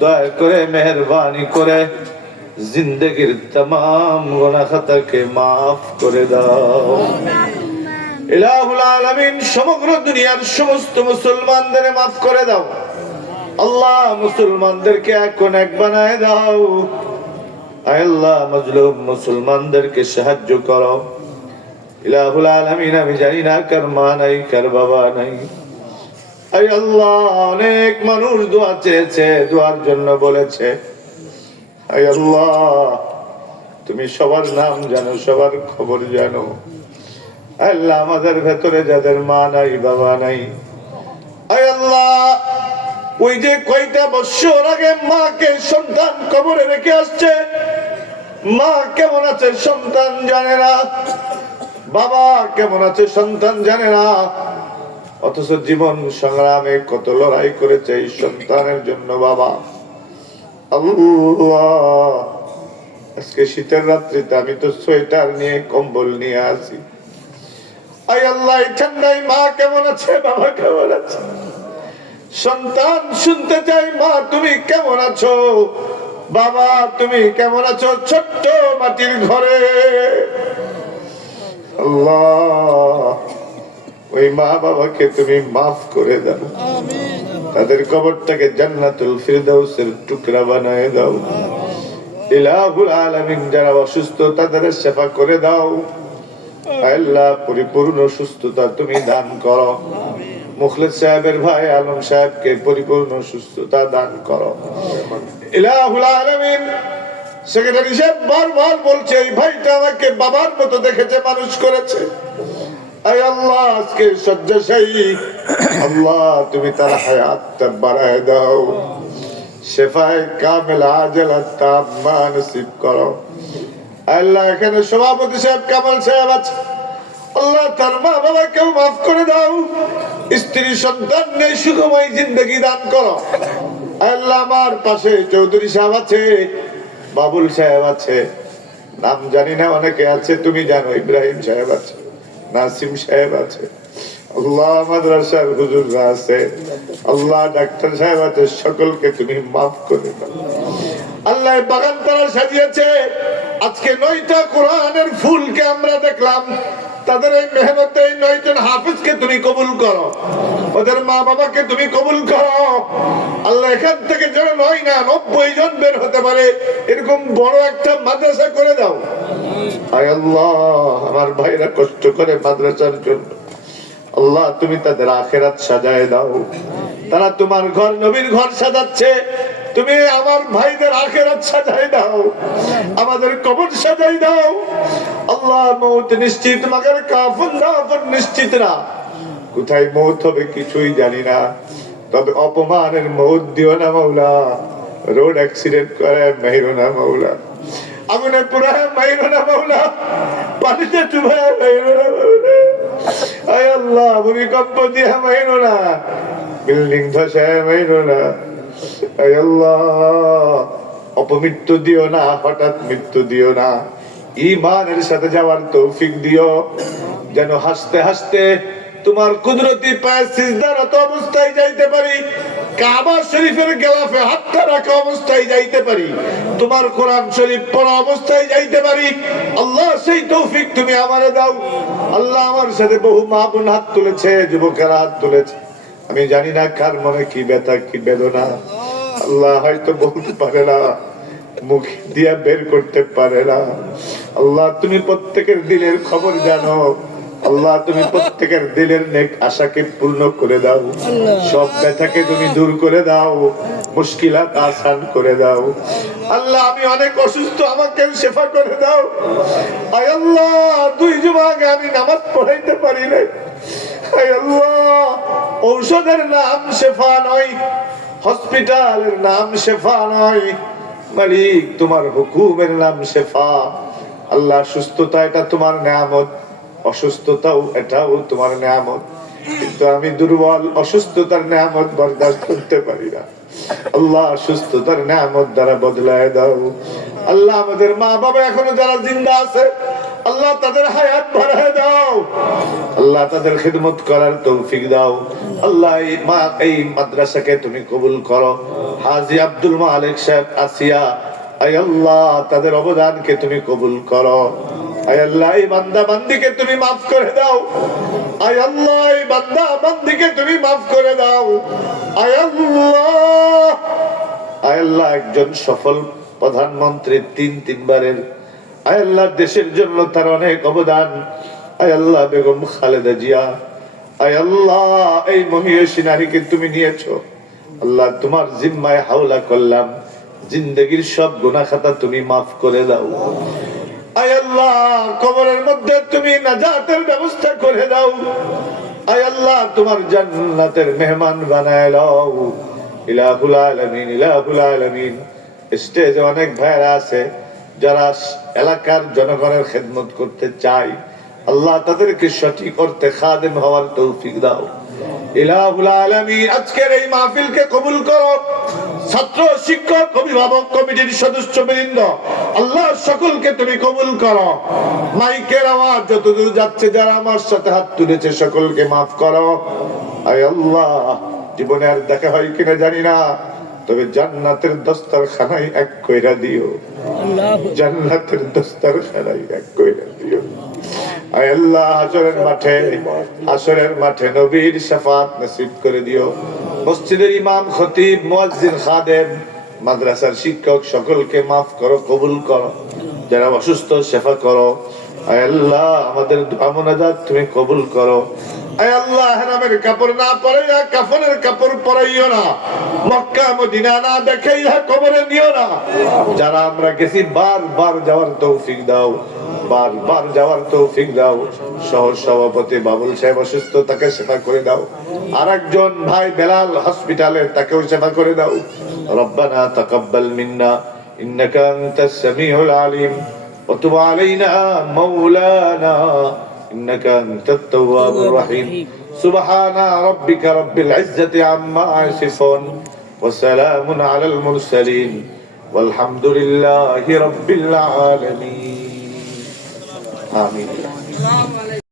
দয়া করে মেহেরবানি করে জিন্দগির तमाम গুনাহ খাতাকে maaf করে দাও। ইলাহুল আলামিন, সমগ্র দুনিয়ার সমস্ত মুসলমানদের maaf করে দাও। আল্লাহ, মুসলমানদেরকে এখন এক বানায় দাও। আয় আল্লাহ, মজলুম মুসলমানদেরকে সাহায্য করো। ইলাহুল আলামিন, আমি জানি না কার মা নাই, কার বাবা নাই। আয় আল্লাহ, অনেক মানুষ দোয়া চেয়েছে, দোয়ার জন্য বলেছে। আয় আল্লাহ, তুমি সবার নাম জানো, সবার খবর জানো। আল্লাহ, আমাদের ভেতরে যাদের মা নাই, বাবা নাই, আয় আল্লাহ, ওই যে কয়টা বছর আগে মাকে সন্তান কবরে রেখে আসছে, মা কেমন আছে সন্তান জানে না, বাবা কেমন আছে সন্তান জানে না, অথচ জীবন সংগ্রামে কত লড়াই করেছে এই সন্তানের জন্য বাবা। আল্লাহ, আজকে শীতের রাত্রিতে আমি তো সোয়েটার নিয়ে কম্বল নিয়ে আসি। আয় আল্লাহ, এই ঠান্ডায় মা কেমন আছে, বাবা কেমন আছে, সন্তান শুনতে চাই, মা তুমি কেমন আছো, বাবা তুমি কেমন আছো ছোট্ট মাটির ঘরে। আল্লাহ, ওই মা বাবাকে তুমি মাফ করে দাও, তাদের কবরটাকে জান্নাতুল ফিরদাউসের টুকরা বানায় দাও। ইলাহুল আলামিন, যারা অসুস্থ তাদের সেবা করে দাও। আল্লাহ, পরিপূর্ণ সুস্থতা তুমি দান করো। মুখলেস সাহেবের ভাই আলম সাহেবকে পরিপূর্ণ সুস্থতা দান করো। ইলাহুল আলামিন, সেক্রেটারি সাহেব বারবার বলছে এই ভাইটা আমাকে বাবার মতো দেখেছে, মানুষ করেছে। আয় আল্লাহ, আজকে শয্যাশায়ী, আল্লাহ তুমি তার হায়াতটা বাড়ায় দাও, শেফায়ে কামিলা আজলা তাম্মা নসিব করো। আল্লাহ, এখানে সভাপতি সাহেব কামাল সাহেব আছে, আল্লাহ তার মা বাবাকেও মাফ করে দাও, স্ত্রী সন্তান নেই, সুখময় জিন্দগি দান করো। আল্লাহ, আমার পাশে চৌধুরী সাহেব আছে, বাবুল সাহেব আছে, নাম জানি না, অনেকে আছে তুমি জানো, ইব্রাহিম সাহেব আছে, নাসিম সাহেব আছে, আল্লাহ মাদ্রাসার হুজুররা আছে, আল্লাহ ডাক্তার সাহেব আছে, সকলকে তুমি মাফ করে দাও। আল্লাহ, বাগান তারা সাজিয়েছে, আজকে 9টা কোরআনের ফুলকে আমরা দেখলাম, তাদের এই মেহনতে 9 জন হাফেজকে তুমি কবুল করো, ওদের মা বাবাকে তুমি কবুল করো। আল্লাহ, এখান থেকে যেন 9 না 90 জন বের হতে পারে, এরকম বড় একটা মাদ্রাসা করে দাও। আয় আল্লাহ, আমার ভাইরা কষ্ট করে মাদ্রাসার জন্য, আল্লাহ তুমি তাদের আখিরাত সাজায় দাও। তারা তোমার ঘর, নবীর ঘর সাজাচ্ছে, তুমি আমার ভাইদের আখিরাত সাজায় দাও, আমাদের কবর সাজাই দাও। আল্লাহ, মওত নিশ্চিত, মগর কাফন দাফন নিশ্চিত না। কোথায় মওত হবে কিছুই জানি না, তবে অপমানের মওত দিও না মাওলা, রোড অ্যাক্সিডেন্ট করে মাইরো না মাওলা, আগুনে পুরায় মাইরো না মাওলা, পানিতে ডুবায় মাইরো না মাওলা। আয় আল্লাহ, ভূমিকম্প দিয়ে মাইরো না, বিল্ডিং ধসায় মাইরো না। আয় আল্লাহ, অপমৃত্যু দিও না, হঠাৎ মৃত্যু দিও না, ঈমানের সাথে যাওয়ার তৌফিক দিও, যেন হাসতে হাসতে তোমার কুদরতি পায়ে সিজদারত অবস্থায় যাইতে পারি, কাবা শরীফের গেলাফে হাতটা রাখা অবস্থায় যাইতে পারি, তোমার কোরআন শরীফ পড়া অবস্থায় যাইতে পারি। আল্লাহ, সেই তৌফিক তুমি আমারে দাও। আল্লাহ, আমার সাথে বহু মা বোন হাত তুলেছে, যুবকেরা হাত তুলেছে, আমি জানি না কার মনে কি ব্যথা, কি বেদনা। আল্লাহ, হয়তো বলতে পারে না, মুখ দিয়া বের করতে পারে না। আল্লাহ, তুমি প্রত্যেকের দিলের খবর জানো। আল্লাহ, তুমি প্রত্যেকের দিলের নেক আশাকে পূর্ণ করে দাও, সব ব্যথাকে তুমি দূর করে দাও, মুশকিলাত আসান করে দাও। আল্লাহ, আমি অনেক অসুস্থ, আমাকে শেফা করে দাও। আয় আল্লাহ, 2 জুমা আগে আমি নামাজ পড়াইতে পারি নাই। আয় আল্লাহ, ঔষধের নাম শেফা নয়, হসপিটালের নাম শেফা নয়, মালিক তোমার হুকুমের নাম শেফা। আল্লাহ, সুস্থতা এটা তোমার নিয়ামত, অসুস্থতাও এটাও তোমার নিয়ামত, কিন্তু আমি দুর্বল, অসুস্থতার নিয়ামত বরদাস্ত করতে পারি না। আল্লাহ, সুস্থতার নিয়ামত দ্বারা বদলায় দাও। আল্লাহ, আমাদের মা বাবা এখনো যারা জিন্দা আছে, আল্লাহ তাদের হায়াত বাড়ায় দাও, আল্লাহ তাদের খিদমত করার তৌফিক দাও। আল্লাহ এই মাদ্রাসাকে তুমি কবুল করো। হাজী আব্দুল মালিক সাহেব, আসিয়া, আয় আল্লাহ তাদের অবদানকে তুমি কবুল করো। আয় আল্লাহ এই বান্দা বান্দিকে তুমি মাফ করে দাও। আয় আল্লাহ এই বান্দা বান্দিকে তুমি মাফ করে দাও। আয় আল্লাহ, আয় আল্লাহ একজন সফল প্রধানমন্ত্রী, তিনবারের, আয় আল্লাহ দেশের জন্য তার অনেক অবদান। আয় আল্লাহ বেগম খালেদা জিয়া, আয় আল্লাহ এই মহিষী নারীকে তুমি নিয়েছো। আল্লাহ তোমার জিম্মায় হাওলা করলাম, জিন্দগির সব গুনাহ খাতা তুমি মাফ করে দাও। আয় আল্লাহ কবরের মধ্যে তুমি নাজাতের ব্যবস্থা করে দাও। আয় আল্লাহ তোমার জান্নাতের মেহমান বানায় দাও। ইলাহুল আলামিন, ইলাহুল আলামিন। স্টেজে অনেক ভাইরা আছে যারা এলাকার জনগণের খেদমত করতে চায়, আল্লাহ তাদেরকে সঠিক অর্থে খাদেম হওয়ার তৌফিক দাও। ইলাহুল আলামিন আজকের এই মাহফিলকে কবুল করো। ছাত্র, শিক্ষক, অভিভাবক কমিটির সদস্যবৃন্দ, আল্লাহ সকলকে তুমি কবুল করো। মাইকের আওয়াজ যতদূর যাচ্ছে, যারা আমার সাথে হাত তুলেছে সকলকে মাফ করো। আয় আল্লাহ জীবনে আর দেখা হয় কিনা জানি না, তবে জান্নাতের দস্তরখানায় এক কইরা দিও, জান্নাতের দস্তরখানায় এক কইরা দিও। আয় আল্লাহ হাসরের মাঠে নবীর শাফাত নসিব করে দিও। মসজিদের ইমাম, খতিব, মুয়াজ্জিন, খাদেম, মাদ্রাসার শিক্ষক সকলকে মাফ করো, কবুল করো। যারা অসুস্থ শেফা করো। আয় আল্লাহ আমাদের দুআ মুনাজাত তুমি কবুল করো। আয় আল্লাহ হেরামের কাপড় না পরাইয়া কাফনের কাপড় পরাইও না, মক্কা মদিনা না দেখাইয়া কবরে নিও না। যারা আমরা গেছি বারবার যাওয়ার তৌফিক দাও, বারবার যাওয়ার তৌফিক দাও। সহ সভাপতি বাবুল সাহেব অসুস্থ, তাকে সেবা করে দাও। আর একজন ভাই বেলাল হসপিটালে, তাকেও সেবা করে দাও। রব্বানা তাকাব্বাল মিন্না ইন্নাকা আনতাস সামিউল আলিম ওয়া তুব আলাইনা মাওলানা ইন্নাকা আনতাত তাওয়াবুর রহিম। সুবহানা রাব্বিকা রাব্বিল ইজ্জাতি আম্মা ইয়াসিফুন ওয়া সালামুন আলাল মুরসালিন ওয়ালহামদুলিল্লাহি রাব্বিল আলামিন। আমিন।